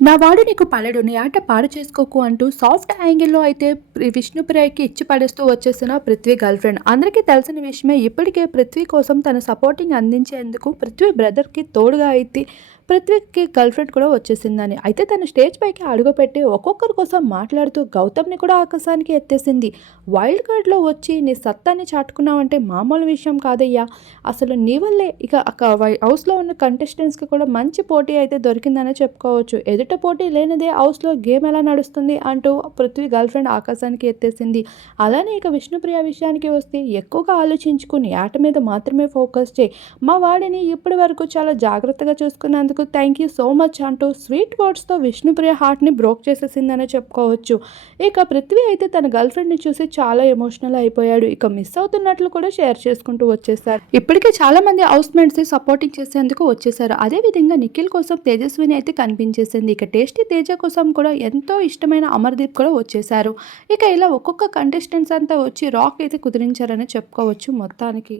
నా వాడు నీకు పలడు నీ ఆట పాడు చేసుకోకు అంటూ సాఫ్ట్ యాంగిల్లో అయితే విష్ణుప్రియకి ఇచ్చి పడేస్తూ వచ్చేసిన పృథ్వీ గర్ల్ ఫ్రెండ్ అందరికీ తెలిసిన విషయమే ఇప్పటికే పృథ్వీ కోసం తన సపోర్టింగ్ అందించేందుకు పృథ్వీ బ్రదర్కి తోడుగా అయితే పృథ్వీకి గర్ల్ ఫ్రెండ్ కూడా వచ్చేసిందని. అయితే తన స్టేజ్ పైకి అడుగుపెట్టి ఒక్కొక్కరి కోసం మాట్లాడుతూ గౌతమ్ని కూడా ఆకాశానికి ఎత్తేసింది. వైల్డ్ కార్డ్లో వచ్చి నీ సత్తాన్ని చాటుకున్నావంటే మామూలు విషయం కాదయ్యా. అసలు నీ వల్లే ఇక హౌస్లో ఉన్న కంటెస్టెంట్స్కి కూడా మంచి పోటీ అయితే దొరికిందనే చెప్పుకోవచ్చు. ఎదుటి పోటీ లేనిదే హౌస్లో గేమ్ ఎలా నడుస్తుంది అంటూ పృథ్వీ గర్ల్ ఫ్రెండ్ ఆకాశానికి ఎత్తేసింది. అలానే ఇక విష్ణుప్రియ విషయానికి వస్తే ఎక్కువగా ఆలోచించుకుని ఆట మీద మాత్రమే ఫోకస్ చేయి. మా వాడిని ఇప్పటి వరకు చాలా జాగ్రత్తగా చూసుకున్నందుకు థ్యాంక్ యూ సో మచ్ అంటూ స్వీట్ వర్డ్స్తో విష్ణుప్రియ హార్ట్ని బ్రోక్ చేసేసిందనే చెప్పుకోవచ్చు. ఇక పృథ్వీ అయితే తన గర్ల్ ఫ్రెండ్ని చూసి చాలా ఎమోషనల్ అయిపోయాడు. ఇక మిస్ అవుతున్నట్లు కూడా షేర్ చేసుకుంటూ వచ్చేసారు. ఇప్పటికే చాలా మంది హౌస్ మేట్స్ సపోర్టింగ్ చేసేందుకు వచ్చేసారు. అదేవిధంగా నిఖిల్ కోసం తేజస్విని అయితే కనిపించేసింది. ఇక టేస్టీ తేజ కోసం కూడా ఎంతో ఇష్టమైన అమర్దీప్ కూడా వచ్చేసారు ఇక ఇలా ఒక్కొక్క కంటెస్టెంట్స్ అంతా వచ్చి రాక్ అయితే కుదిరించారని చెప్పుకోవచ్చు మొత్తానికి.